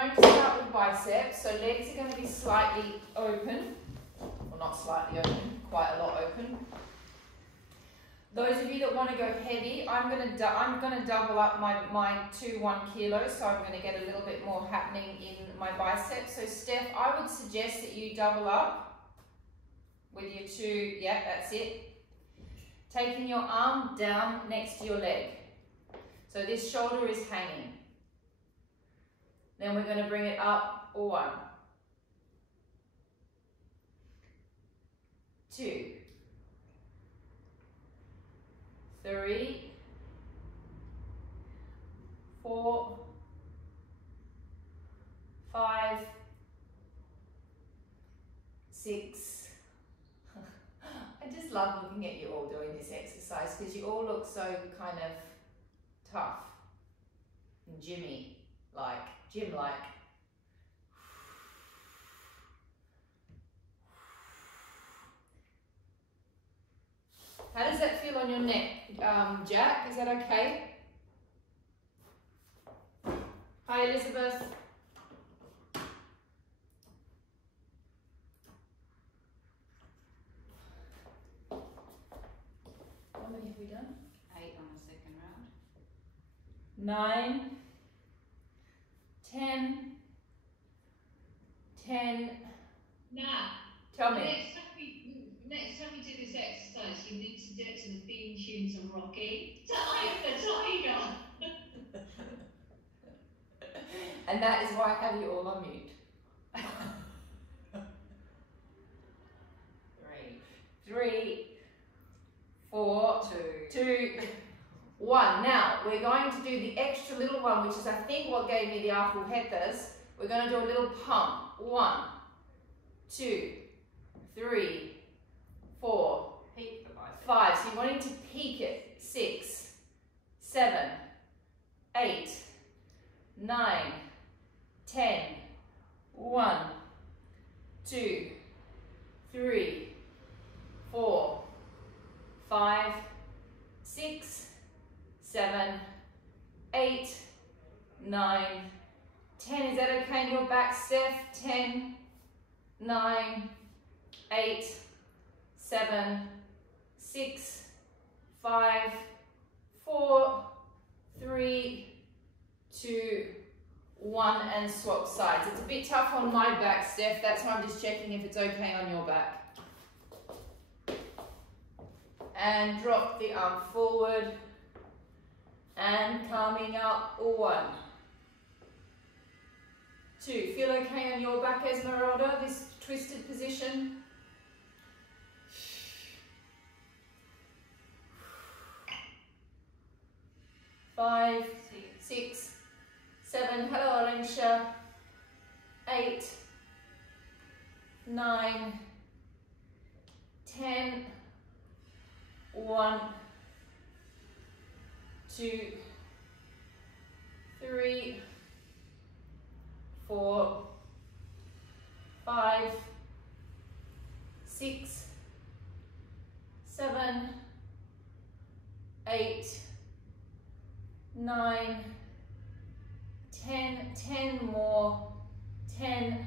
going to start with biceps, so legs are going to be slightly open, well not slightly open, quite a lot open. Those of you that want to go heavy, I'm going to double up my 2 1 kilos, so I'm going to get a little bit more happening in my biceps. So Steph, I would suggest that you double up with your 2, yeah, that's it. Taking your arm down next to your leg. So this shoulder is hanging. Then we're going to bring it up, 1, 2, 3, 4, 5, 6. I just love looking at you all doing this exercise because you all look so kind of tough and gym-like. How does that feel on your neck, Jack? Is that okay? Hi, Elizabeth. How many have we done? 8 on the second round. 9, 10, 10. Nah. Tell me. Next time we do this exercise, you need to do it to the theme tune to Rocky. Tiger. And that is why I have you all on mute. 3, 4, 2, 1. Now, we're going to do the extra little one, which is I think what gave me the agujetas. We're going to do a little pump. 1, 2, 3, 4, Peak the bicep. 5. So you're wanting to peak it. 6, 7, 8, 9, 10. 1, 2, 3, 4, 5, 6, 7, 8, 9, 10. Is that okay in your back, Steph? 10, 9, 8, 7, 6, 5, 4, 3, 2, 1, and swap sides. It's a bit tough on my back, Steph. That's why I'm just checking if it's okay on your back. And drop the arm forward. And coming up, 1, 2. Feel okay on your back, Esmeralda, this twisted position? Five, 6, 7, hello Orentia, 8, 9, 10, 1, 2, 3, 4, 5, 6, 7, 8, 9, 10, 10 more, 10,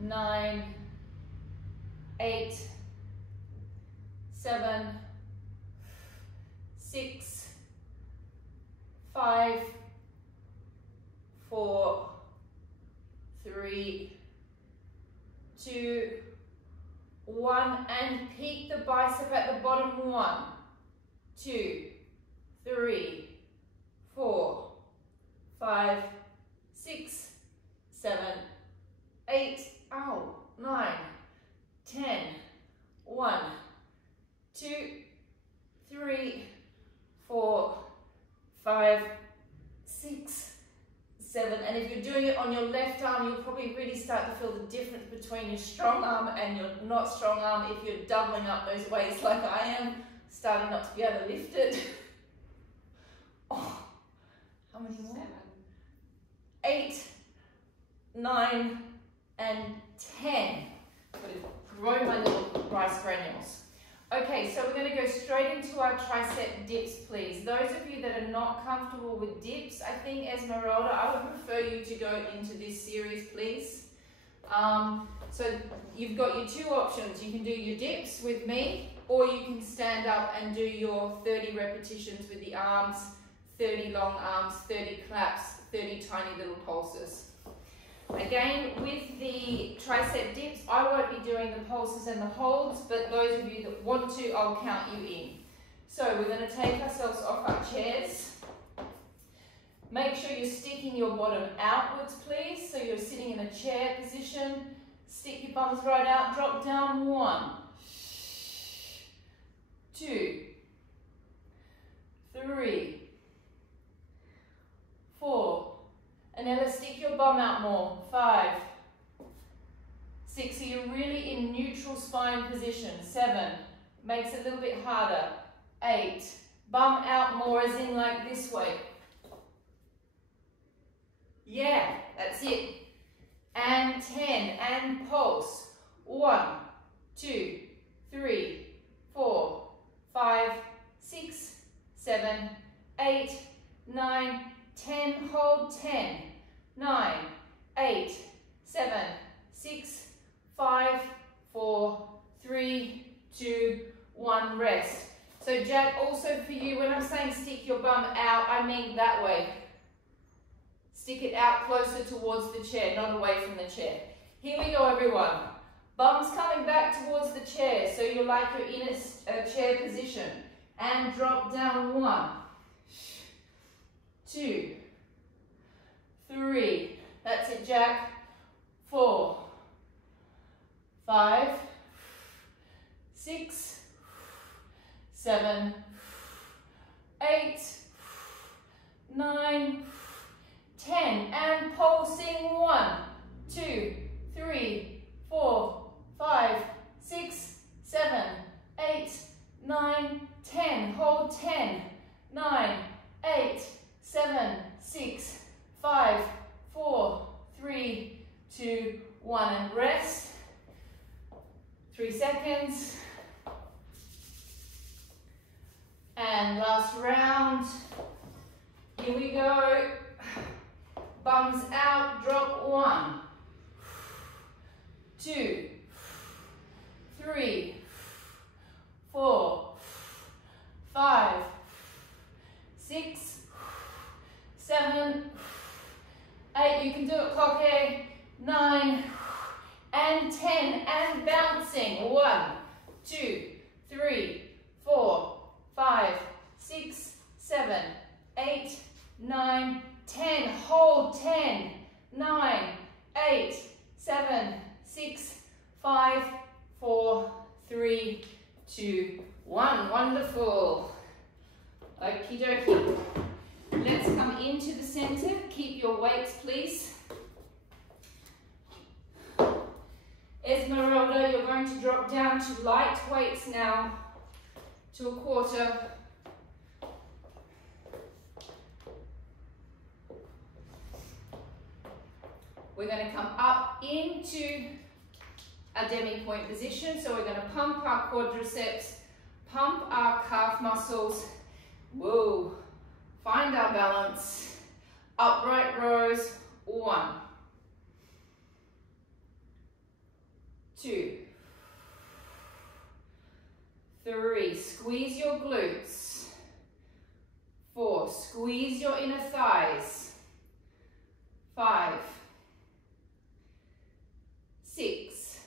9, 8, 7, 6, 5, 4, 3, 2, 1, and peak the bicep at the bottom. 1, 2, 3, 4, 5, 6, 7, 8, 9, 10, 1, 2, 3, 4, 5, 6, 7. And if you're doing it on your left arm, you'll probably really start to feel the difference between your strong arm and your not strong arm if you're doubling up those weights like I am, starting not to be able to lift it. Oh, how many more? 7. 8, 9, and 10. I'm going to grow my little rice granules. Okay, so we're going to go straight into our tricep dips, please. Those of you that are not comfortable with dips, I think, Esmeralda, I would prefer you to go into this series, please. So you've got your two options. You can do your dips with me, or you can stand up and do your 30 repetitions with the arms, 30 long arms, 30 claps, 30 tiny little pulses. Again, with the tricep dips, I won't be doing the pulses and the holds, but those of you that want to, I'll count you in. So we're going to take ourselves off our chairs. Make sure you're sticking your bottom outwards, please. So you're sitting in a chair position. Stick your bums right out, drop down. 1, 2, 3, 4. And now let's stick your bum out more. 5, 6. So you're really in neutral spine position. 7. Makes it a little bit harder. 8. Bum out more, as in like this way. Yeah, that's it. And 10. And pulse. 1, 2, 3, 4, 5, 6, 7, 8, 9, 10. Hold. 10, 9, 8, 7, 6, 5, 4, 3, 2, 1. Rest. So Jack, also for you, when I'm saying stick your bum out, I mean that way. Stick it out closer towards the chair, not away from the chair. Here we go, everyone. Bum's coming back towards the chair, so you're like you're in a chair position. And drop down. 1, 2, 3. That's it, Jack. 4, 5, 6, 7, 8, 9, 10. And pulsing. 1, 2, 3, 4, 5, 6, 7, 8, 9, 10. Hold. 10, 9, 8, 7, 6, 5, 4, 3, 2, 1. And rest. 3 seconds. And last round. Here we go. Bums out. Drop. 1, 2, 3, 4, 5, 6, 7, 8. You can do it, Cocky. 9 and 10. And bouncing. 1, 2, 3, 4, 5, 6, 7, 8, 9, 10. Hold. 10, 9, 8, 7, 6, 5, 4, 3, 2, 1. Wonderful. Okie dokie. Let's come into the center. Keep your weights, please. Esmeralda, you're going to drop down to light weights now, to a quarter. We're going to come up into a demi-point position. So we're going to pump our quadriceps, pump our calf muscles. Whoa. Find our balance. Upright rows. 1, 2, 3. Squeeze your glutes. 4. Squeeze your inner thighs. 5, 6.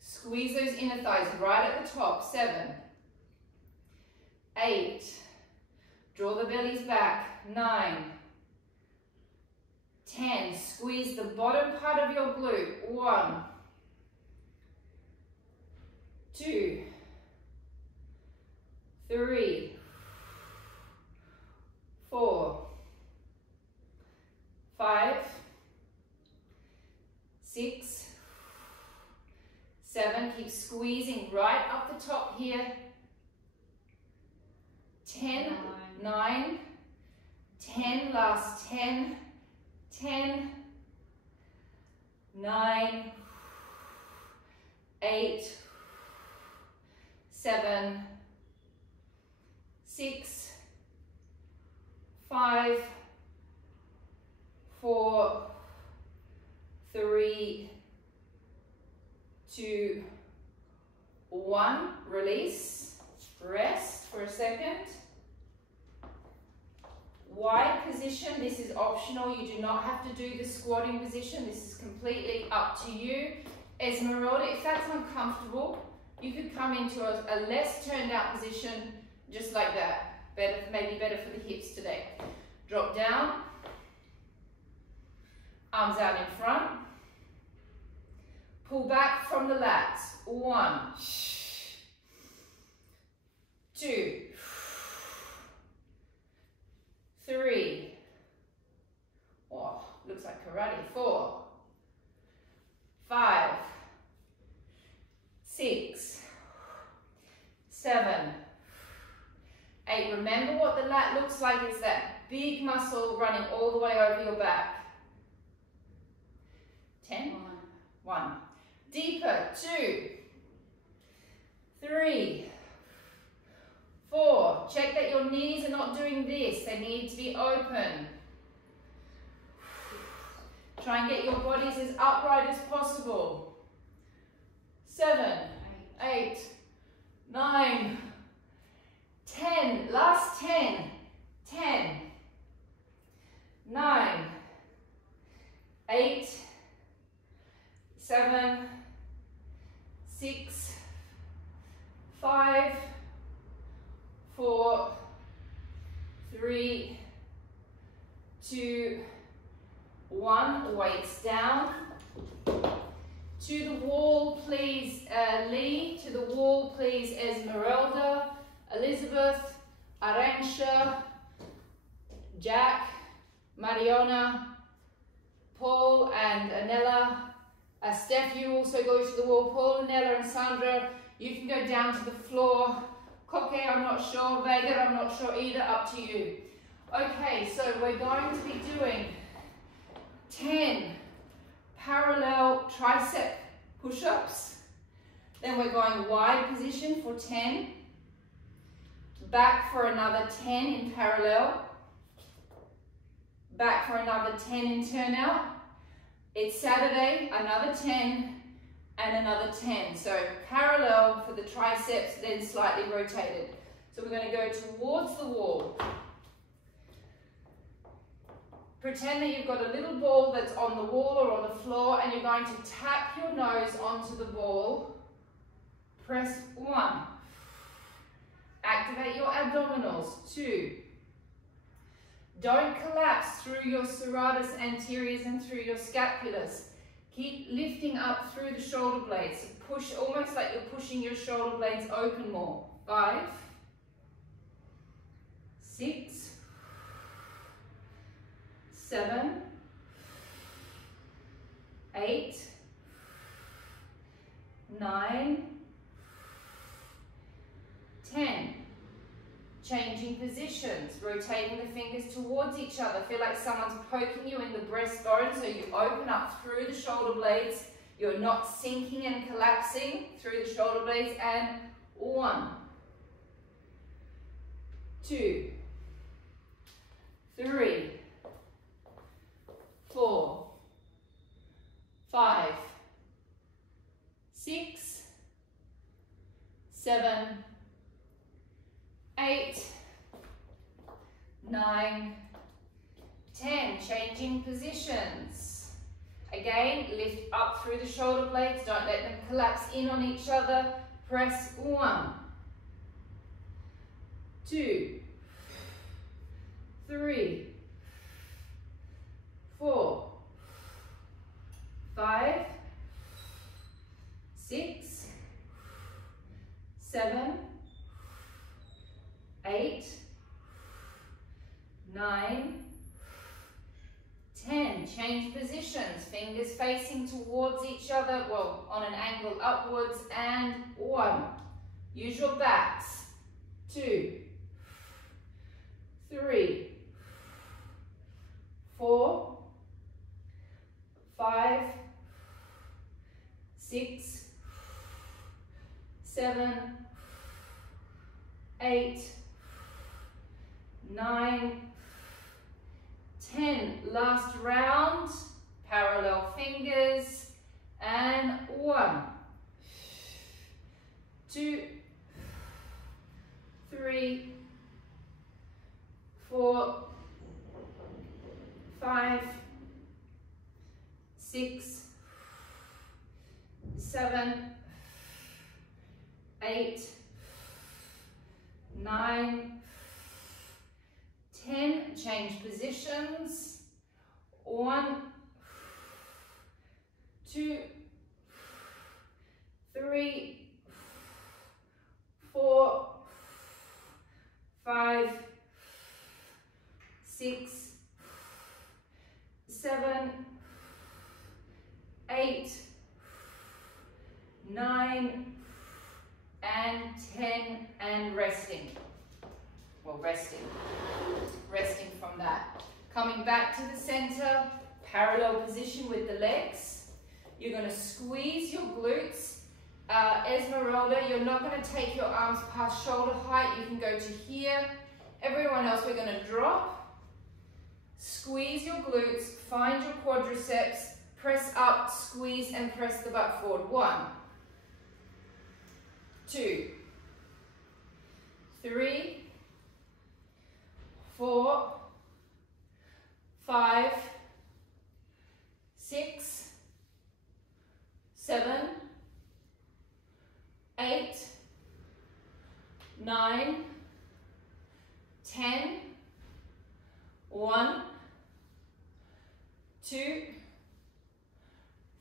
Squeeze those inner thighs right at the top. 7, 8. Draw the bellies back. 9, 10. Squeeze the bottom part of your glute. 1, 2, 3, 4, 5, 6, 7. Keep squeezing right up the top here. 10, 9, 10, last 10, 10, 9, 8, 7, 6, 5, 4, 3, 2, 1. Release. Rest for a second. Wide position. This is optional. You do not have to do the squatting position. This is completely up to you. Esmeralda, if that's uncomfortable, you could come into a less turned out position, just like that. Better, maybe better for the hips today. Drop down. Arms out in front. Pull back from the lats. 1, 2, 3. Oh, looks like karate. 4, 5, 6, 7, 8. Remember what the lat looks like. It's that big muscle running all the way over your back. 10, 1. Deeper. 2, 3, 4. Check that your knees are not doing this. They need to be open. Try and get your bodies as upright as possible. 7, 8, 9, 10. Last 10. 10, 9, 8, 7, 6, 5, 4, 3, 2, 1. Weights down. To the wall, please, Lee. To the wall, please, Esmeralda, Elizabeth, Arantxa, Jack, Mariona, Paul, and Anella. Steph, you also go to the wall. Paul, Anella, and Sandra, you can go down to the floor. Koke, I'm not sure. Vega, I'm not sure either. Up to you. Okay, so we're going to be doing 10 parallel tricep push-ups. Then we're going wide position for 10. Back for another 10 in parallel. Back for another 10 in turnout. It's Saturday, another 10 and another 10. So parallel for the triceps, then slightly rotated. So we're going to go towards the wall. Pretend that you've got a little ball that's on the wall or on the floor, and you're going to tap your nose onto the ball. Press 1. Activate your abdominals. 2. Don't collapse through your serratus anteriors and through your scapulas. Keep lifting up through the shoulder blades. Push almost like you're pushing your shoulder blades open more. 5, 6, 7, 8, 9, 10. Changing positions, rotating the fingers towards each other. Feel like someone's poking you in the breastbone, so you open up through the shoulder blades. You're not sinking and collapsing through the shoulder blades. And 1, 2, 3, 4, 5, 6, 7, 8, 9, 10. Changing positions. Again, lift up through the shoulder blades. Don't let them collapse in on each other. Press 1, 2, 3, 4, 5, 6, 7, 8, 9, 10. Change positions, fingers facing towards each other, well, on an angle upwards, and 1. Use your backs. 2, 3, 4, 5, 6, 7, Last round, parallel fingers, and 1, 2, 3, 4, 5, 6, 7, 8, 9, 10, change positions, 1, 2, 3, 4, 5, 6, 7, 8, 9, and 10, and resting. Well, resting from that. Coming back to the center, parallel position with the legs. You're going to squeeze your glutes. Esmeralda, you're not going to take your arms past shoulder height. You can go to here. Everyone else, we're going to drop. Squeeze your glutes, find your quadriceps, press up, squeeze, and press the butt forward. 1, 2, 3, 4, 5, 6, 7, 8, 9, 10, 1, 2,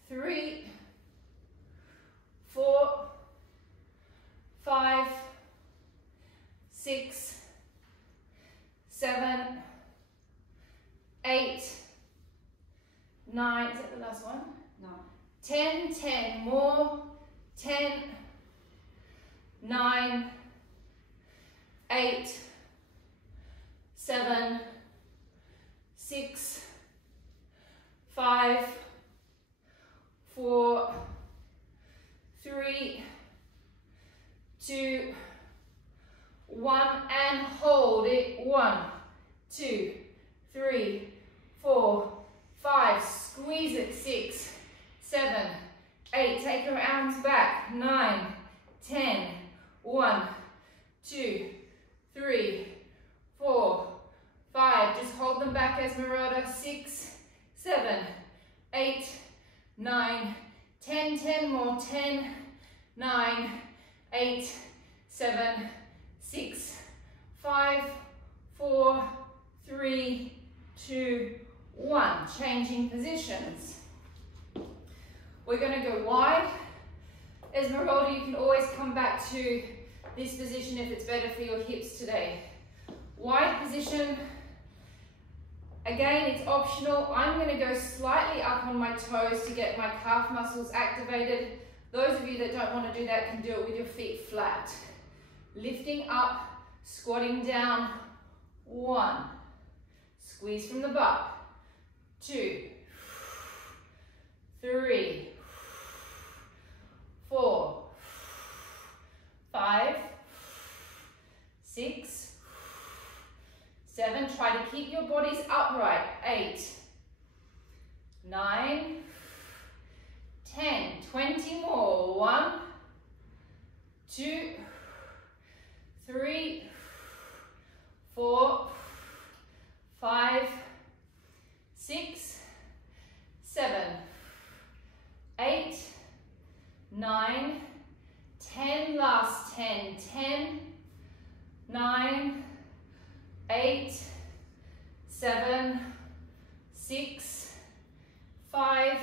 3, 4, 5, 6, 7, 8, 9, is that the last one? No. 10, 10 more, 10, 9, 8, 7, 6, 5, 4, 3, 2, 1, and hold it. 1, 2, 3, 4, 5, squeeze it. 6, 7, 8, take your arms back. 9, 10, 1, 2, 3, 4, 5, just hold them back, Esmeralda. 6, 7, 8, 9, 10, 10 more. 10, 9, 8, 7, 6, 5, 4, 3, 2, 1. Changing positions. We're going to go wide. Esmeralda, you can always come back to this position if it's better for your hips today. Wide position. Again, it's optional. I'm going to go slightly up on my toes to get my calf muscles activated. Those of you that don't want to do that can do it with your feet flat. Lifting up, squatting down. 1. Squeeze from the butt. 2, 3, 4, 5, 6, 7. Try to keep your bodies upright. 8, 9, 10. 20 more. 1, 2, 3, 4, 5, 6, 7, 8, 9, 10. Last 10. 10, 9, 8, 7, 6, 5,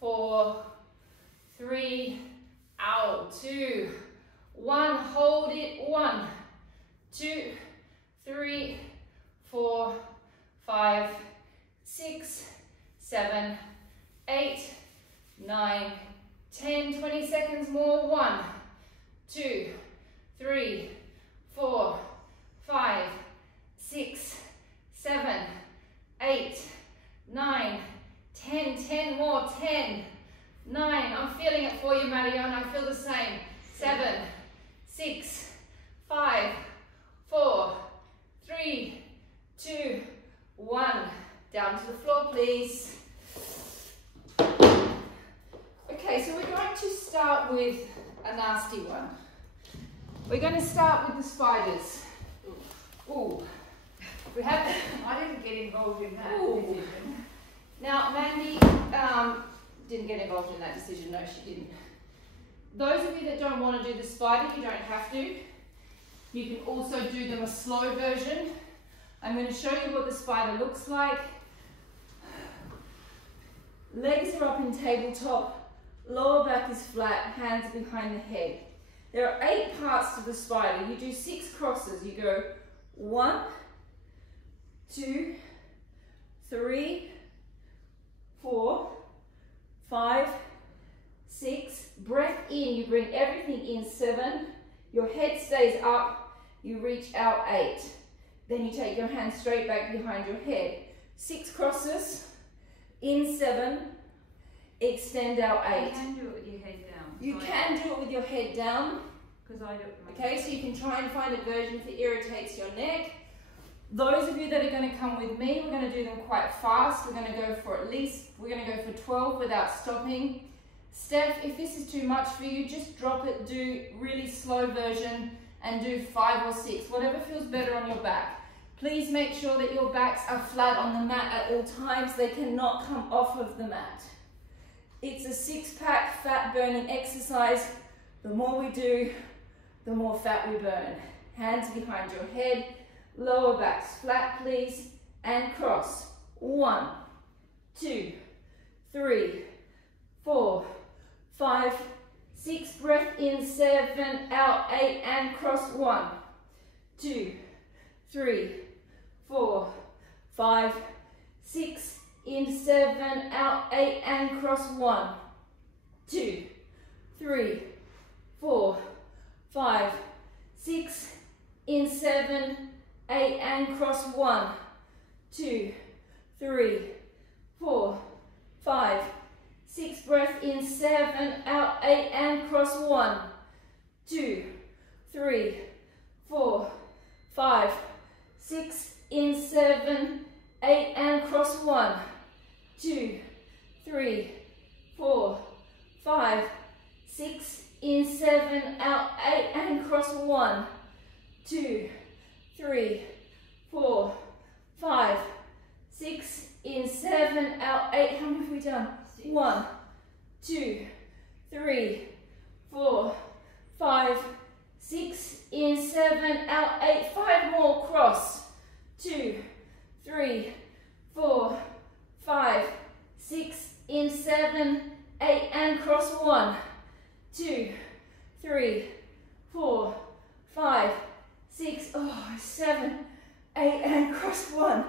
4, 3, out. 2, 1. Hold it. 1, 2, 3, 4, 5, 6, 7, 8, 9, 10. 20 seconds more. 1, 2, 3, 4, 5, 6, 7, 8, 9, 10. 10 more. 10, 9. I'm feeling it for you, Marion. I feel the same. 7, 6, 5, 4, 3, 2, 1. Down to the floor, please. Okay, so we're going to start with a nasty one. We're going to start with the spiders. Ooh. I didn't get involved in that decision. Now, Mandy didn't get involved in that decision. No, she didn't. Those of you that don't want to do the spider, you don't have to. You can also do them a slow version. I'm going to show you what the spider looks like. Legs are up in tabletop, lower back is flat, hands are behind the head. There are 8 parts to the spider. You do 6 crosses. You go 1, 2, 3, 4, 5, 6. Breath in, you bring everything in 7. Your head stays up, you reach out 8. Then you take your hand straight back behind your head. 6 crosses, in 7, extend out 8. You can do it with your head down. You can do it with your head down. Because I don't. Okay, so you can try and find a version if it irritates your neck. Those of you that are going to come with me, we're going to do them quite fast. We're going to go for we're going to go for 12 without stopping. Steph, if this is too much for you, just drop it, do really slow version and do 5 or 6, whatever feels better on your back. Please make sure that your backs are flat on the mat at all times. They cannot come off of the mat. It's a 6-pack fat burning exercise. The more we do, the more fat we burn. Hands behind your head, lower backs flat, please, and cross. 1, 2, 3, 4, 5, 6, breath in, 7, out 8, and cross. 1, 2, 3, 4, 5, 6, in 7, out 8, and cross. 1, 2, 3, 4, 5, 6, in 7, 8, and cross. 1, 2, 3, 4, 5, 6, breath in, 7, out 8, and cross. 1, 2, 3, 4, 5, 6, in 7, 8, and cross. 1, 2, 3, 4, 5, 6, in 7, out 8, and cross. 1, 2, 3, 4, 5, 6, in 7, out 8. How many have we done? 1, 2, 3, 4, 5, 6, in 7, out 8. 5 more, cross. 2, 3, 4, 5, 6, in 7, 8, and cross. 1, 2, 3, 4, 5, 6, 7, 8, and cross. 1,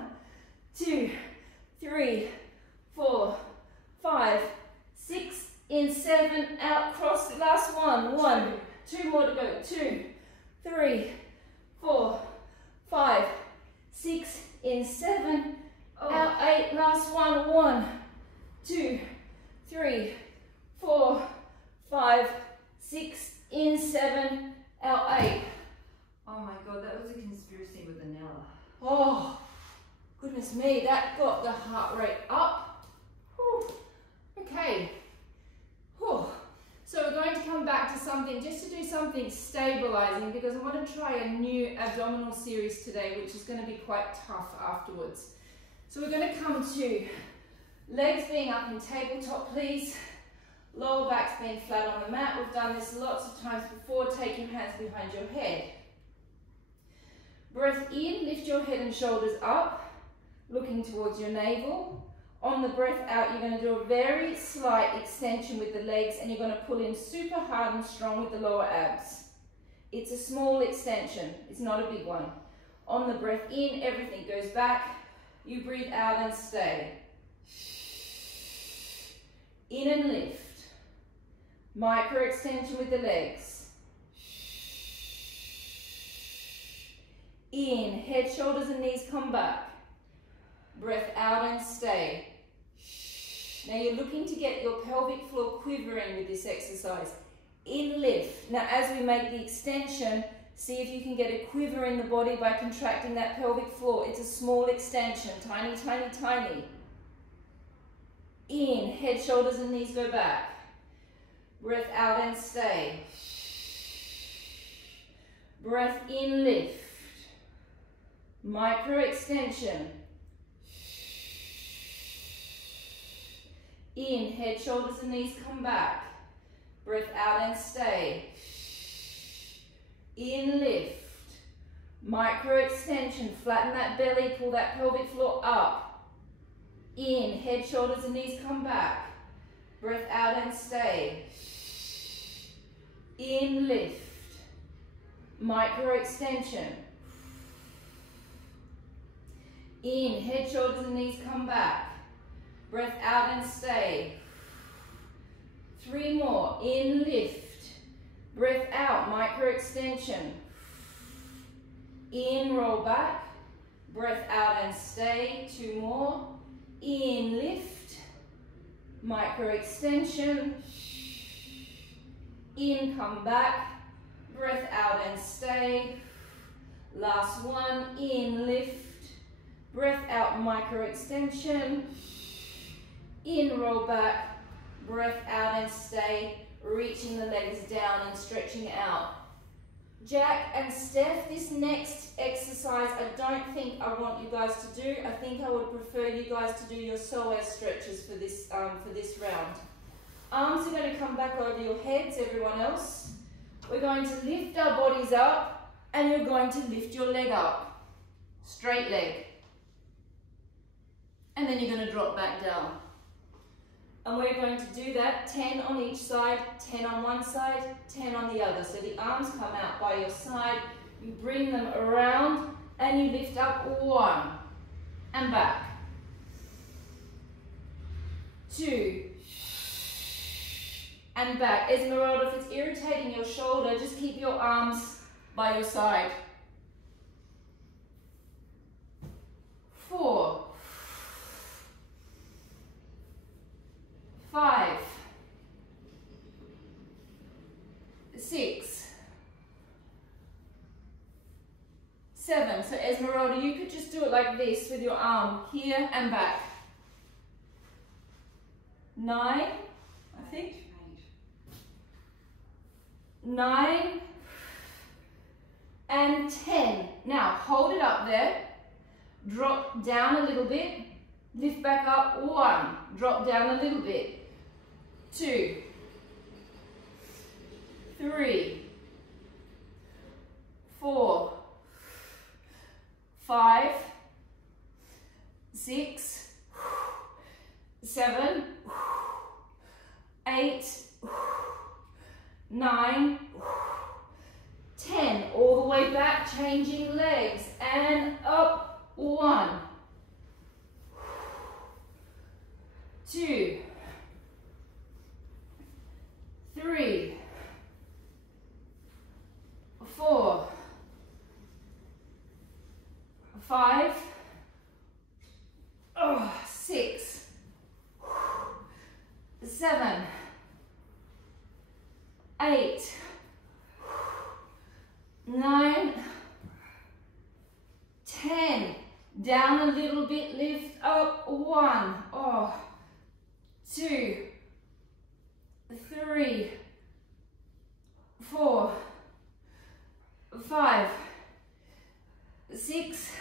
2, 3, 4, 5, 6, in 7, out, cross. Last one. 1, 2 more to go. 2, 3, 4, 5, 6, in 7, out 8. Last one. 1, 2, 3, 4, 5, 6, in 7, out 8. Oh my God, that was a conspiracy with Nella. Oh, goodness me, that got the heart rate up. Whew. Okay. Whew. So we're going to come back to something, just to do something stabilizing, because I want to try a new abdominal series today, which is going to be quite tough afterwards. So we're going to come to legs being up in tabletop, please. Lower backs being flat on the mat. We've done this lots of times before. Take your hands behind your head. Breath in, lift your head and shoulders up, looking towards your navel. On the breath out, you're going to do a very slight extension with the legs, and you're going to pull in super hard and strong with the lower abs. It's a small extension, it's not a big one. On the breath in, everything goes back. You breathe out and stay. In and lift. Micro extension with the legs. In, head, shoulders and knees come back. Breath out and stay. Now you're looking to get your pelvic floor quivering with this exercise. In, lift. Now as we make the extension, See if you can get a quiver in the body by contracting that pelvic floor. It's a small extension, tiny, tiny, tiny. In, head, shoulders and knees go back. Breath out and stay. Breath in, lift. Micro extension. In, head, shoulders and knees come back. Breath out and stay. In, lift. Micro extension, flatten that belly, pull that pelvic floor up. In, head, shoulders and knees come back. Breath out and stay. In, lift. Micro extension. In, head, shoulders and knees come back. Breath out and stay. 3 more. In, lift. Breath out, micro extension. In, roll back. Breath out and stay. 2 more. In, lift. Micro extension. In, come back. Breath out and stay. Last one. In, lift. Breath out, micro extension. In, roll back. Breath out and stay. Reaching the legs down and stretching out. Jack and Steph, this next exercise I don't think I want you guys to do. I think I would prefer you guys to do your solo stretches for this round. Arms are going to come back over your heads, everyone else. We're going to lift our bodies up and you're going to lift your leg up. Straight leg. And then you're going to drop back down. And we're going to do that 10 on each side, 10 on one side, 10 on the other. So the arms come out by your side, you bring them around and you lift up 1 and back. 2 and back. Esmeralda, if it's irritating your shoulder, just keep your arms by your side. 4 5 6 7. So Esmeralda, you could just do it like this with your arm here and back. 9, I think. 9 and 10. Now hold it up there. Drop down a little bit. Lift back up. 1. Drop down a little bit. 2, 3, 4, 5, 6, 7, 8, 9, 10. All the way back, changing legs and up. 1, 2, 3, 4, 5, 6, 7, 8, 9, 10. Down a little bit, lift up. 1, 2, 3, 4, 5, 6,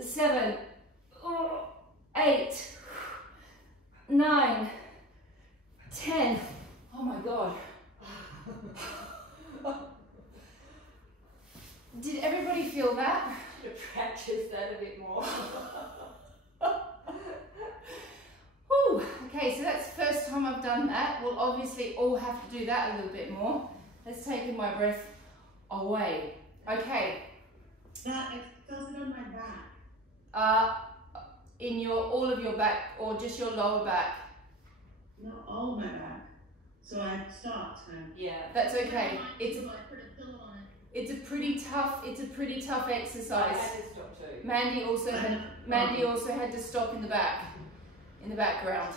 7, 8, 9, 10. Oh my God. Did everybody feel that? To practice that a bit more. Whew. Okay, so that's the first time I've done that. We'll obviously all have to do that a little bit more. Let's take my breath away. Okay. That does it on my back. In your all of your back or just your lower back? Not all my back. So I start. Yeah, that's okay. It's I put a pillow on it. It's a pretty tough exercise. I had to stop too. Mandy also had to stop in the background.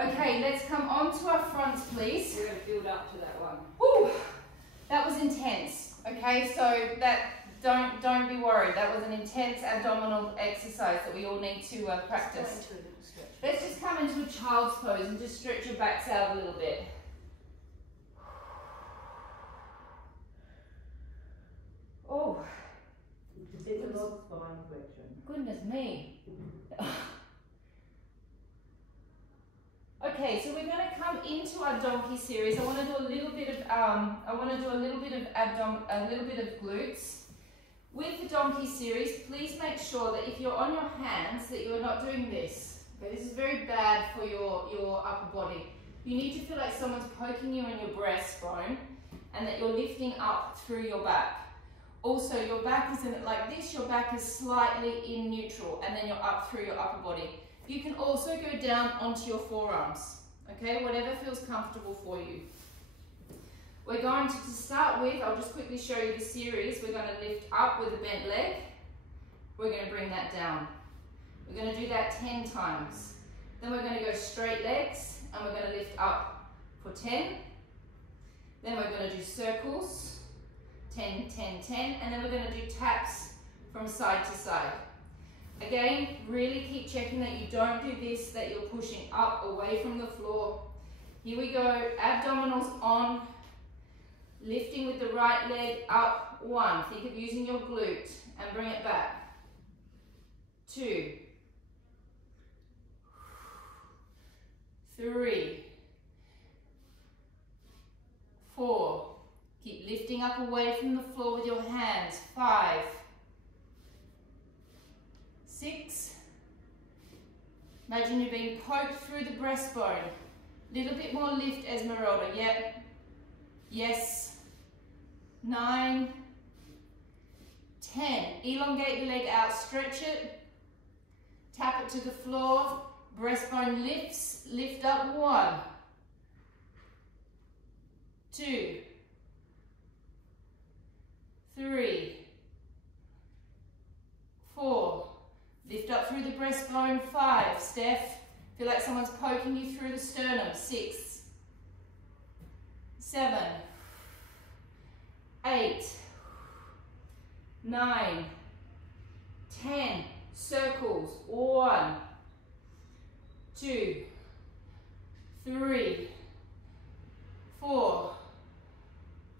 Okay, let's come on to our fronts, please. We're going to build up to that one. Woo! That was intense. Okay, so don't be worried. That was an intense abdominal exercise that we all need to practice. Let's just come into a child's pose and just stretch your backs out a little bit. Oh, There's a lot of spine flexion. goodness me. Okay, so we're going to come into our donkey series. I want to do a little bit of glutes. With the donkey series, please make sure that if you're on your hands, that you're not doing this. Okay, this is very bad for your upper body. You need to feel like someone's poking you in your breastbone, and that you're lifting up through your back. Also, your back isn't like this. Your back is slightly in neutral, and then you're up through your upper body. You can also go down onto your forearms, okay? Whatever feels comfortable for you. We're going to start with, I'll just quickly show you the series. We're going to lift up with a bent leg. We're going to bring that down. We're going to do that 10 times. Then we're going to go straight legs, and we're going to lift up for 10. Then we're going to do circles, 10, 10, 10, and then we're going to do taps from side to side. Again, really keep checking that you don't do this, that you're pushing up away from the floor. Here we go, abdominals on, lifting with the right leg up, 1. Think of using your glute and bring it back. 2, 3, 4. Keep lifting up away from the floor with your hands. 5, 6. Imagine you're being poked through the breastbone. Little bit more lift, Esmeralda. Yep. Yes. 9, 10. Elongate the leg out, stretch it. Tap it to the floor. Breastbone lifts. Lift up. 1, 2, 3, 4. Lift up through the breastbone. 5. Steph. Feel like someone's poking you through the sternum. 6, 7, 8, 9, 10. Circles. 1, 2, 3, 4,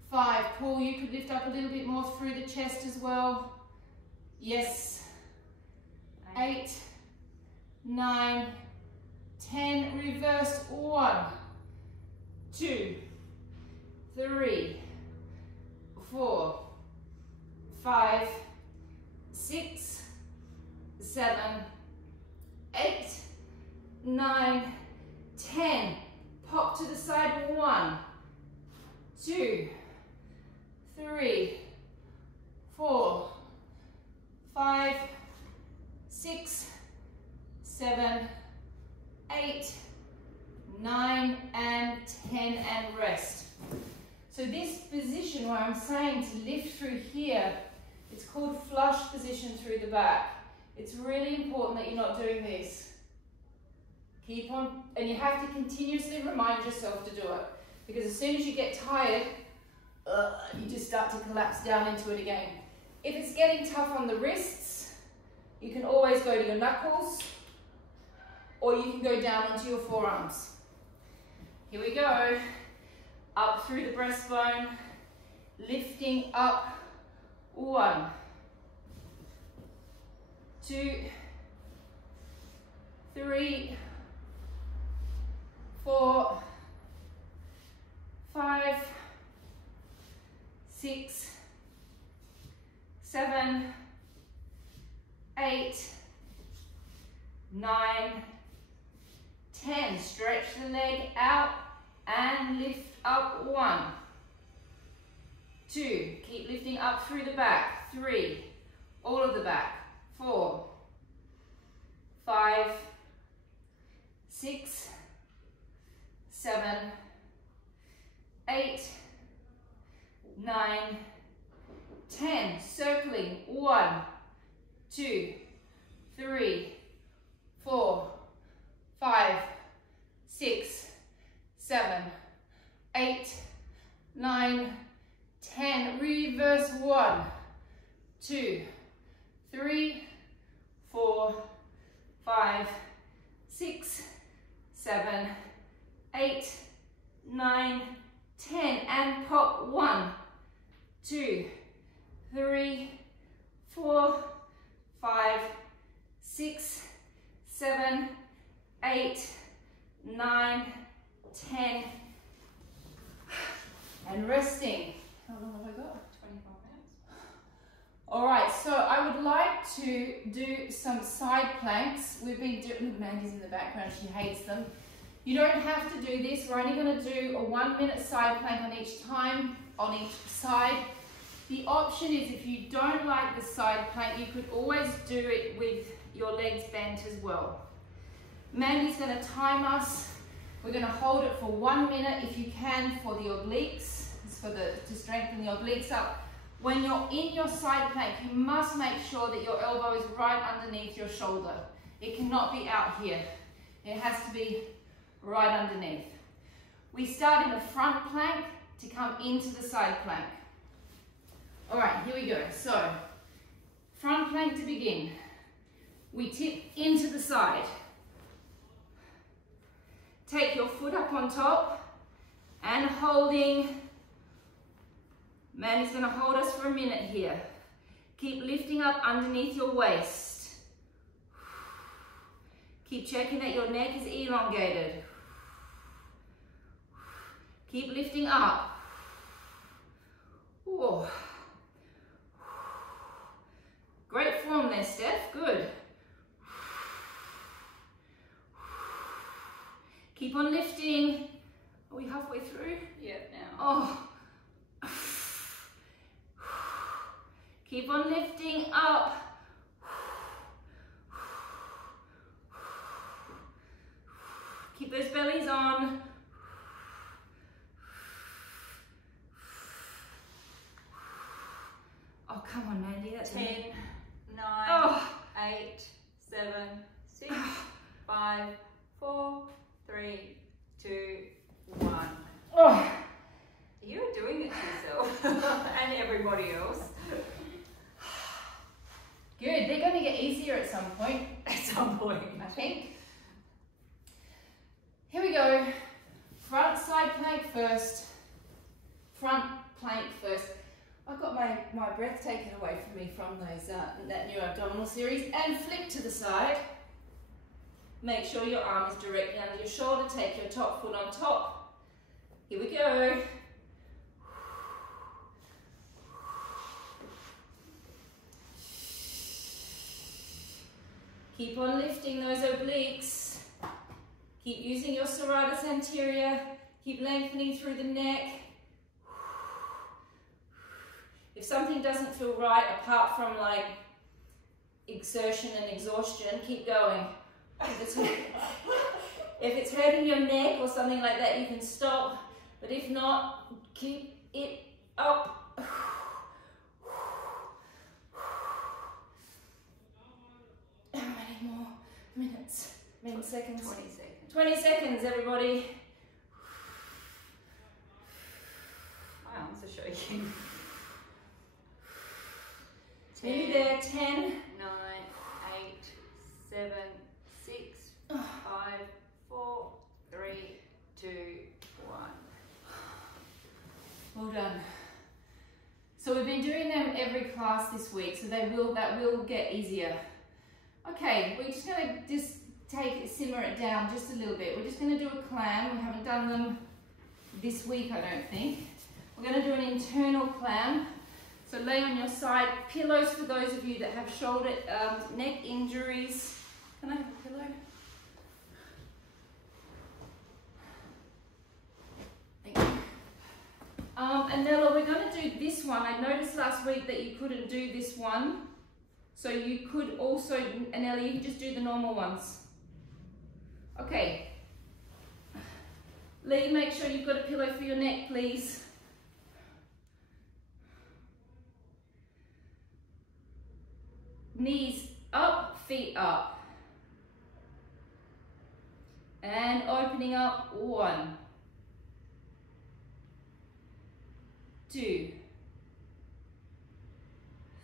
5. Pull. You could lift up a little bit more through the chest as well. Yes. 8, 9, 10. Reverse. 1, 2, 3, 4, 5, 6, 7, 8, 9, 10. Pop to the side. 1, 2, 3, 4, 5, 6, 7, 8, 9, and 10, and rest. So this position where I'm saying to lift through here, it's called flush position through the back. It's really important that you're not doing this. Keep on, and you have to continuously remind yourself to do it, because as soon as you get tired, you just start to collapse down into it again. If it's getting tough on the wrists, you can always go to your knuckles, or you can go down onto your forearms. Here we go. Up through the breastbone, lifting up. 1, 2, 3, 4, 5, 6, 7, 8, 9, 10. Stretch the leg out and lift up. 1, 2. Keep lifting up through the back. 3. All of the back. 4, 5, 6, 7, 8, 9, 10. Circling. 1, 2, 3, 4, 5, 6, 7, 8, 9, 10. Reverse 5, 6, 7, 8, 9, 10, and pop. 1, 2, 3, 4, 5, 6, 7, 8, 9, 10, and resting. How long have I got? 25 minutes. All right, so I would like to do some side planks. We've been doing, Mandy's in the background, she hates them. You don't have to do this. We're only going to do a 1 minute side plank on each time, on each side. The option is, if you don't like the side plank, you could always do it with your legs bent as well. Mandy's going to time us. We're going to hold it for 1 minute if you can for the obliques, to strengthen the obliques up. When you're in your side plank, you must make sure that your elbow is right underneath your shoulder. It cannot be out here. It has to be right underneath. We start in a front plank to come into the side plank. All right, here we go. So, front plank to begin. We tip into the side. Take your foot up on top and holding. Mandy's going to hold us for a minute here. Keep lifting up underneath your waist. Keep checking that your neck is elongated. Keep lifting up. Whoa. Great form there, Steph. Good. Keep on lifting. Are we halfway through? Yeah, now. Oh. Keep on lifting up. Keep those bellies on. Oh, come on, Mandy. That's 10, 9, oh. 8, 7, 6, 5, 4, 3, 2, 1. Oh. You're doing it to yourself and everybody else. Good. They're going to get easier at some point. At some point. I think. Here we go. Front side plank first. Front plank first. I've got my breath taken away from me from those that new abdominal series. And flip to the side. Make sure your arm is directly under your shoulder. Take your top foot on top. Here we go. Keep on lifting those obliques. Keep using your serratus anterior. Keep lengthening through the neck. If something doesn't feel right, apart from like exertion and exhaustion, keep going. If it's hurting your neck or something like that, you can stop. But if not, keep it up. How many more minutes? Seconds? 20 seconds. 20 seconds, everybody. My arms are shaking. 2 there, 10. 9, 8, 7, 6, 5, 4, 3, 2, 1. Well done. So we've been doing them every class this week, so that will get easier. Okay, we're just going to simmer it down just a little bit. We're just going to do a clam. We haven't done them this week, I don't think. We're going to do an internal clam. So lay on your side. Pillows for those of you that have shoulder, neck injuries. Can I have a pillow? Thank you. And Nella, we're going to do this one. I noticed last week that you couldn't do this one. So you could also, and Ellie, you can just do the normal ones. Okay. Lee, make sure you've got a pillow for your neck, please. Knees up, feet up. And opening up, 1, 2,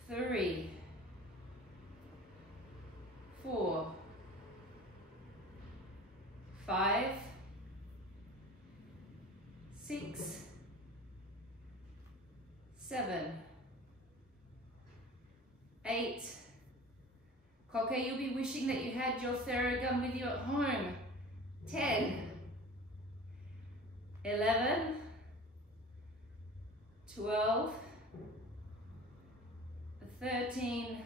3, 4, 6, 7, 8. Okay, you'll be wishing that you had your Theragun with you at home. 10, 11, 12, 13,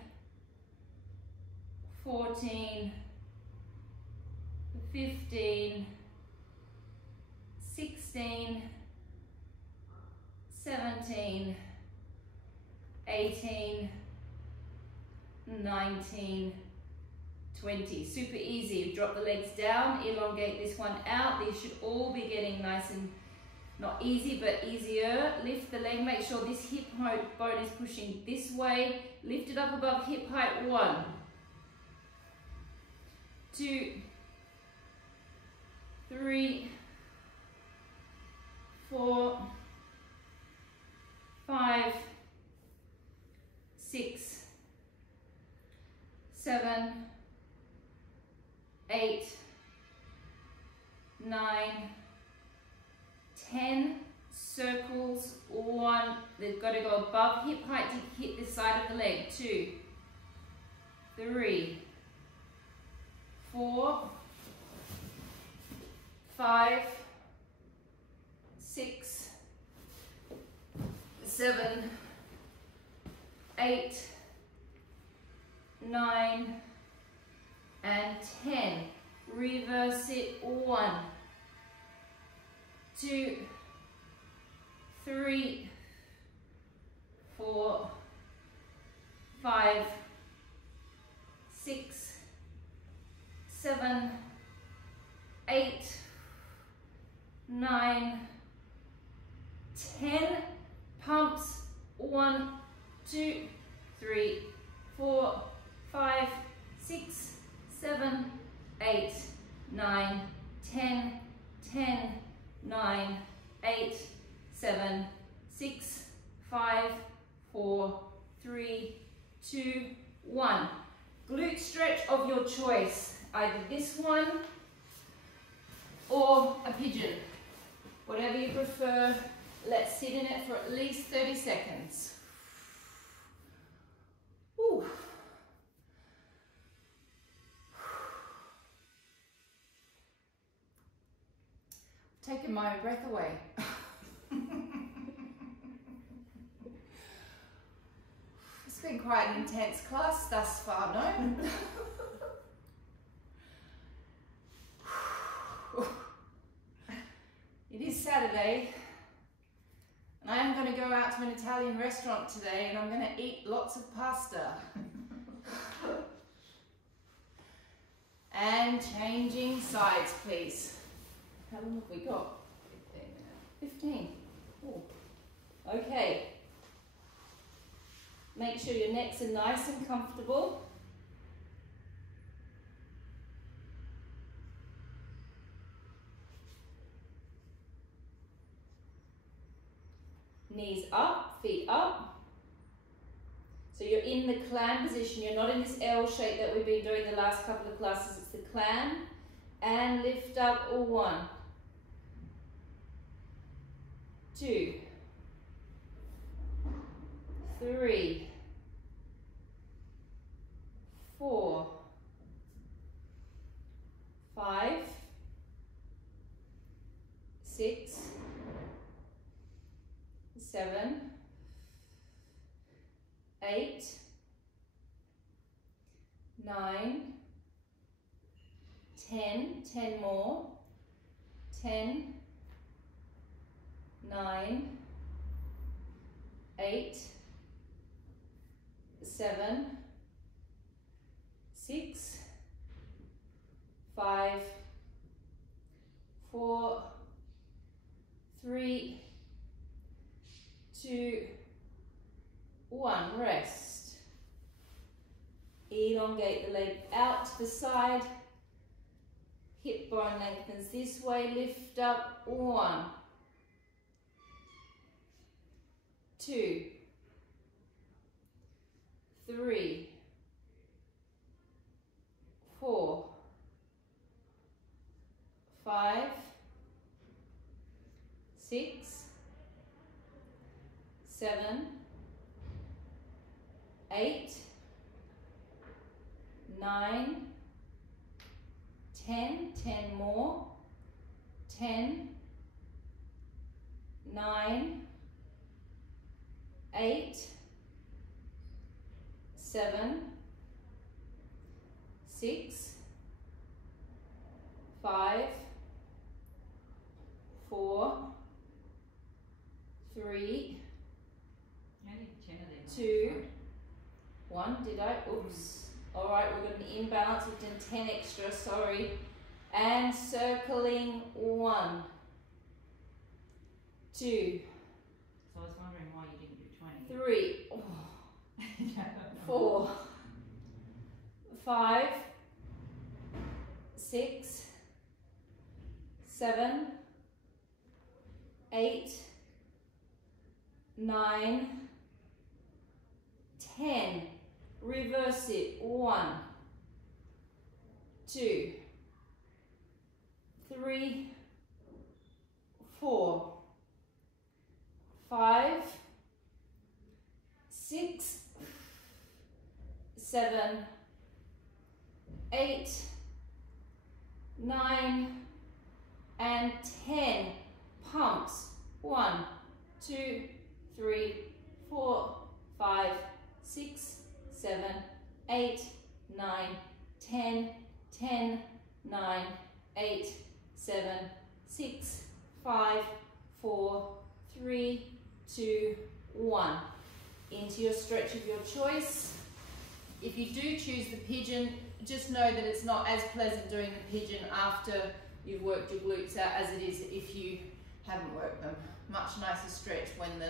14, 15, 16, 17, 18, 19, 20. Super easy. Drop the legs down, elongate this one out. These should all be getting nice and not easy, but easier. Lift the leg, make sure this hip bone is pushing this way. Lift it up above hip height. 1, 2, 3, 4, 5, 6, 7, 8, 9, 10 circles. 1, they've got to go above hip height to hit the side of the leg. 2, 3, 4, 5, 6, 7, 8, 9, and 10. Reverse it. 1, 2, 3, 4, 5, 6, 7, 8, 9, 10. Pumps. 1, 2, 3, 4, 5, 6, 7, 8, 9, 10, 10, 9, 8, 7, 6, 5, 4, 3, 2, 1. Glute stretch of your choice. Either this one or a pigeon. Whatever you prefer. Let's sit in it for at least 30 seconds. Whew. Taking my breath away. It's been quite an intense class thus far, no? It is Saturday, and I am going to go out to an Italian restaurant today, and I'm going to eat lots of pasta. And changing sides, please. How long have we got? 15 minutes. 15. Ooh. Okay. Make sure your necks are nice and comfortable. Knees up, feet up. So you're in the clam position. You're not in this L shape that we've been doing the last couple of classes. It's the clam. And lift up. 1, 2, 3, 4, 5, 6, 7, 8, 9, 10, 10 more, 10, 9, 8, 7, 6, 5, 4, 3, 2, 1. Rest. Elongate the leg out to the side. Hip bone lengthens this way. Lift up. 1, 2, 3, 4, 5, 6, 7, 8, 9, 10, 10 more, 10, 9, 8, 7, 6, 5, 4, 3, 2, 1. Did I? Oops. All right, we're going to be in balance. We've done 10 extra, sorry. And circling 1, 2. So I was wondering why you didn't do 20. 3, oh, 4, 5, 6, 7, 8, 9, 10. Reverse it. 1, 2, 3, 4, 5, 6, 7, 8, 9, and 10. Pumps. 1, 2, 3, 4, 5, 6, 7, 8, 9, 10, 10, 9, 8, 7, 6, 5, 4, 3, 2, 1. Into your stretch of your choice. If you do choose the pigeon, just know that it's not as pleasant doing the pigeon after you've worked your glutes out as it is if you haven't worked them. Much nicer stretch when the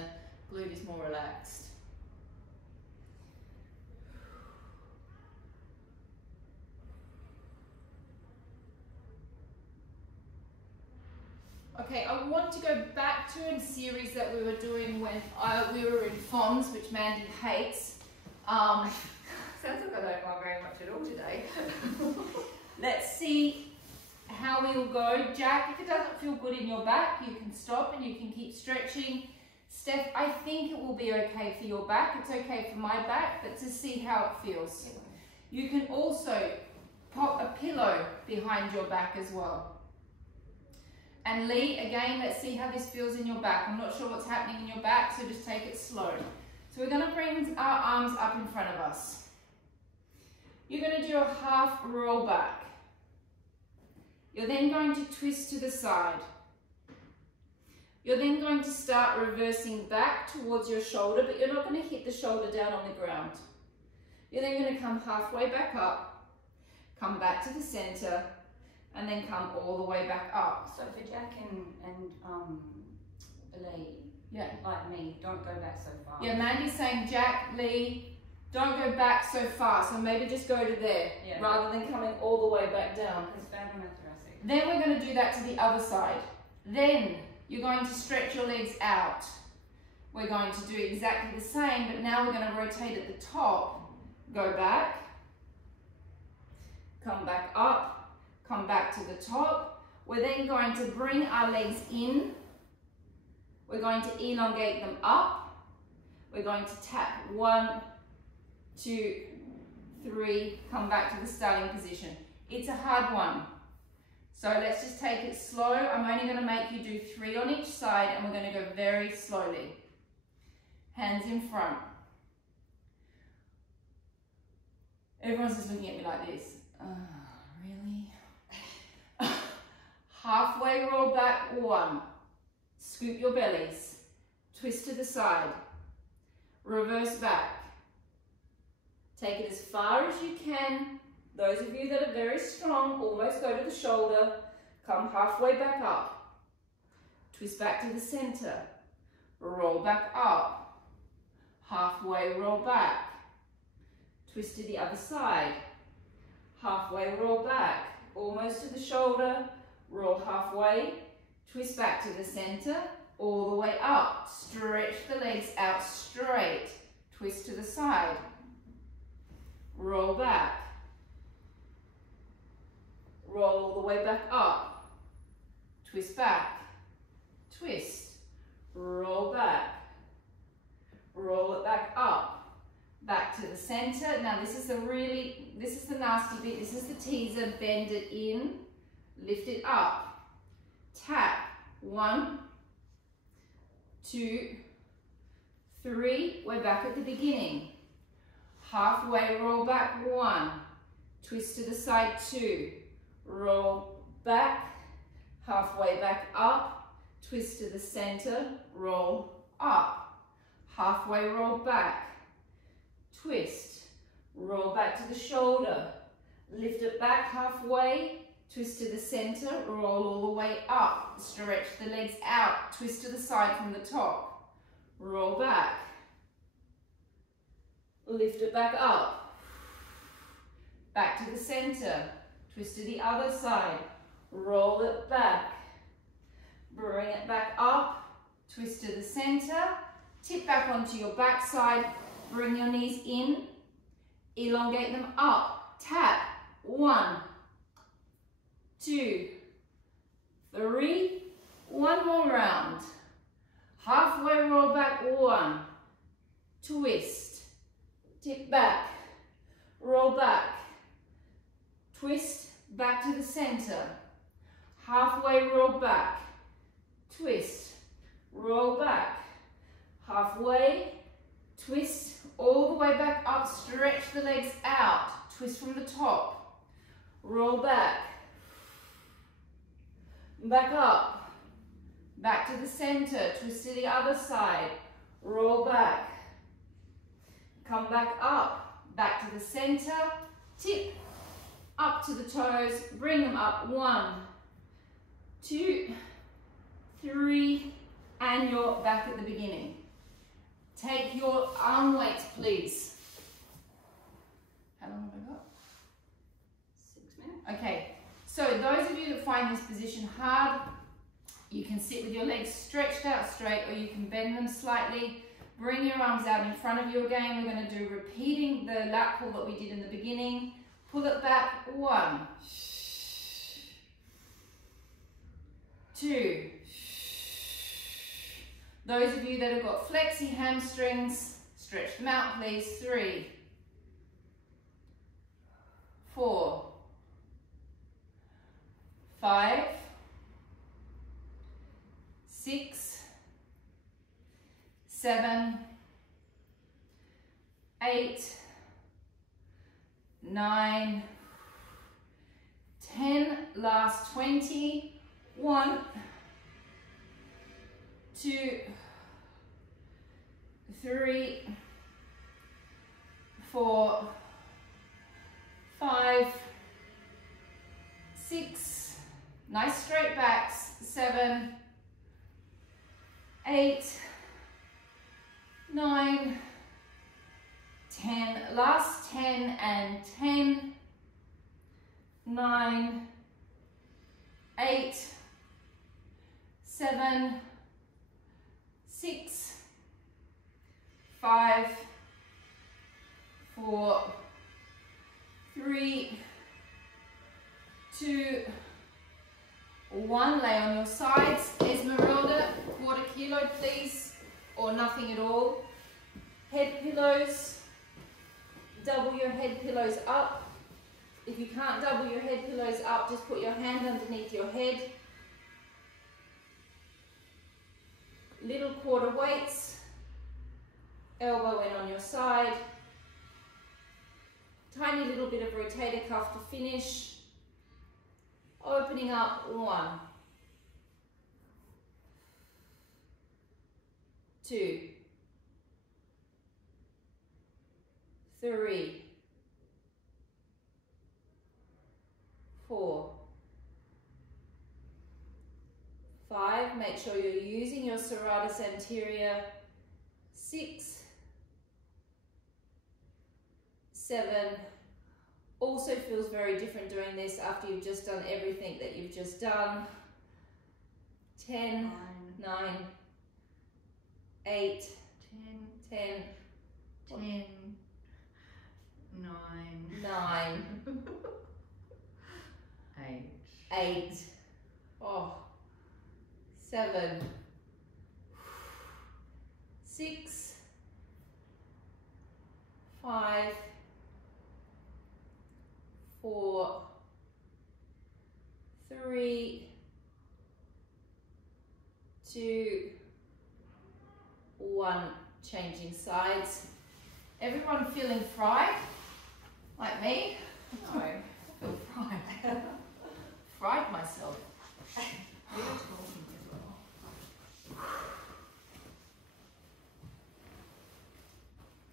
glute is more relaxed. Okay, I want to go back to a series that we were doing when we were in FONS, which Mandy hates. Sounds like I don't mind very much at all today. Let's see how we will go. Jack, if it doesn't feel good in your back, you can stop and you can keep stretching. Steph, I think it will be okay for your back. It's okay for my back, but to see how it feels. You can also pop a pillow behind your back as well. And Lee, again, let's see how this feels in your back. I'm not sure what's happening in your back, so just take it slow. So we're going to bring our arms up in front of us. You're going to do a half roll back. You're then going to twist to the side. You're then going to start reversing back towards your shoulder, but you're not going to hit the shoulder down on the ground. You're then going to come halfway back up, come back to the center, and then come all the way back up. So for Jack and Ballet, yeah, like me, don't go back so far. Yeah, Mandy's saying, Jack, Lee, don't go back so far. So maybe just go to there, yeah, rather than coming all the way back down. It's bad on my thoracic. Then we're going to do that to the other side. Then you're going to stretch your legs out. We're going to do exactly the same, but now we're going to rotate at the top. Go back, come back up, come back to the top. We're then going to bring our legs in. We're going to elongate them up. We're going to tap 1, 2, 3, come back to the starting position. It's a hard one. So let's just take it slow. I'm only going to make you do 3 on each side and we're going to go very slowly. Hands in front. Everyone's just looking at me like this. Really? Halfway roll back, 1. Scoop your bellies. Twist to the side. Reverse back. Take it as far as you can. Those of you that are very strong, almost go to the shoulder. Come halfway back up. Twist back to the center. Roll back up. Halfway roll back. Twist to the other side. Halfway roll back. Almost to the shoulder. Roll halfway. Twist back to the center. All the way up. Stretch the legs out straight. Twist to the side. Roll back. Roll all the way back up. Twist back. Twist. roll back, roll it back up, back to the center. Now this is the nasty bit, this is the teaser. Bend it in, lift it up, tap, 1, 2, 3, we're back at the beginning. Halfway roll back, 1, twist to the side, 2, roll back, halfway back up, twist to the center, roll up, halfway roll back, twist, roll back to the shoulder, lift it back halfway, twist to the center, roll all the way up, stretch the legs out, twist to the side from the top, roll back, lift it back up, back to the center, twist to the other side, roll it back, bring it back up, twist to the center, tip back onto your back side, bring your knees in, elongate them up, tap, 1, 2, 3, one more round, halfway roll back, 1, twist, tip back, roll back, twist, back to the center, halfway roll back, twist, roll back, halfway, twist, all the way back up, stretch the legs out, twist from the top, roll back, back up, back to the center, twist to the other side, roll back, come back up, back to the center, tip, up to the toes, bring them up, 1, 2, 3, and you're back at the beginning. Take your arm weights, please. How long have I got? 6 minutes. Okay, so those of you that find this position hard, you can sit with your legs stretched out straight, or you can bend them slightly. Bring your arms out in front of you again. We're going to do repeating the lat pull that we did in the beginning. Pull it back, 1, 2. Those of you that have got flexy hamstrings, stretch them out, please. 3, 4, 5, 6, 7, 8, 9, 10, last 20, 1, 2, 3, 4, 5, 6, nice straight backs, 7, 8, 9, 10, last 10 and 10, 9, 8, 7, 6, 5, 4, 3, 2, 1. Lay on your sides. Esmeralda, 1/4 kilo, please, or nothing at all. Head pillows. Double your head pillows up. If you can't double your head pillows up, just put your hand underneath your head. Little quarter weights. Elbow in on your side. Tiny little bit of rotator cuff to finish. Opening up, 1, 2, 3, 4, 5. Make sure you're using your serratus anterior. 6, 7. Also feels very different doing this after you've just done everything that you've just done. 10, 9, 8, 10, 9, 8, 7, 6, 5, 4, 3, 2, 1. Changing sides. Everyone feeling fried? Like me? No, I feel fried. Fried myself. You're talking as well.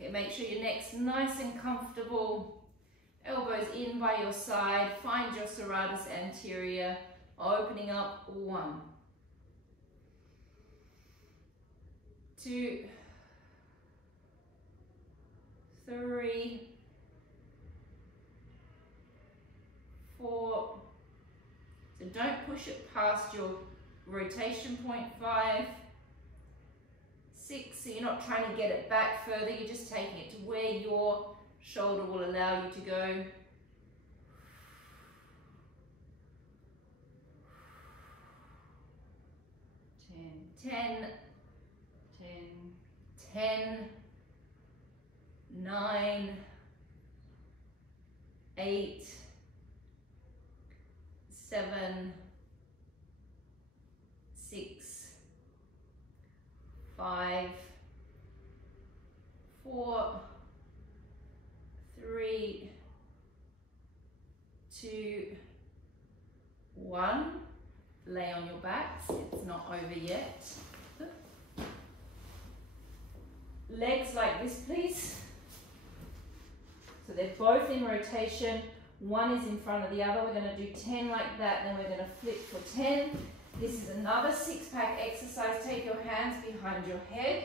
Okay, make sure your neck's nice and comfortable. Elbows in by your side. Find your serratus anterior. Opening up. 1, 2, 3, 4. So don't push it past your rotation point. 5, 6. So you're not trying to get it back further. You're just taking it to where your shoulder will allow you to go. 10, 9, 8, 7, 6, 5, 4, 3, 2, 1. Lay on your backs, it's not over yet. Legs like this, please. So they're both in rotation. One is in front of the other. We're going to do 10 like that, then we're going to flip for 10. This is another six-pack exercise. Take your hands behind your head.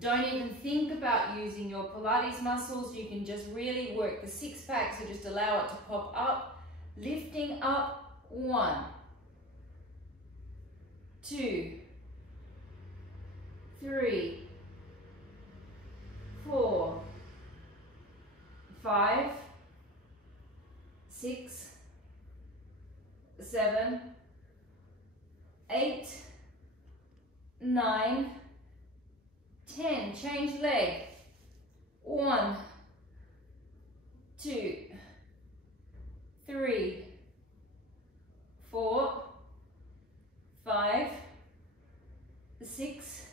Don't even think about using your Pilates muscles. You can just really work the six-pack, so just allow it to pop up. Lifting up. 1, 2, 3, 4, 5, 6, 7, 8, 9, 10. Change leg. 1, 2, 3, 4, 5, 6,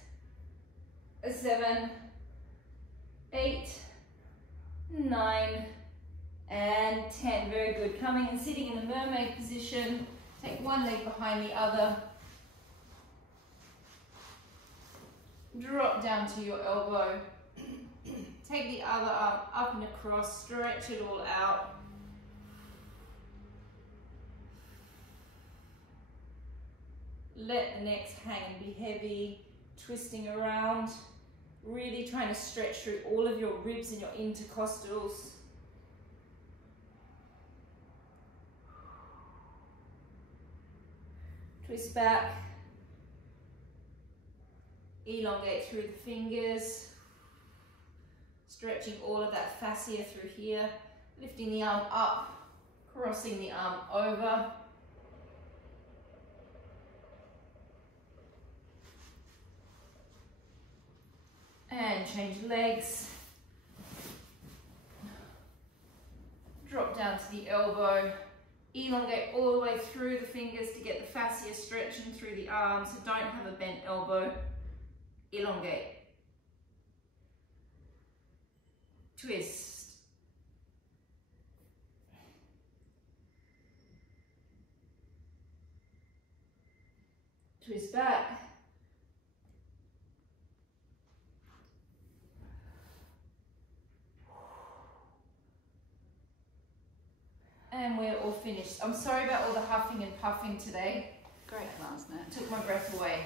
7, 8, 9, and 10. Very good. Coming and sitting in the mermaid position. Take one leg behind the other. Drop down to your elbow. Take the other arm up and across. Stretch it all out. Let the necks hang and be heavy, twisting around, really trying to stretch through all of your ribs and your intercostals. Twist back, elongate through the fingers, stretching all of that fascia through here, lifting the arm up, crossing the arm over. And change legs. Drop down to the elbow. Elongate all the way through the fingers to get the fascia stretching through the arm. So don't have a bent elbow. Elongate. Twist. Twist back. And we're all finished. I'm sorry about all the huffing and puffing today. Great class, Nat. Took my breath away.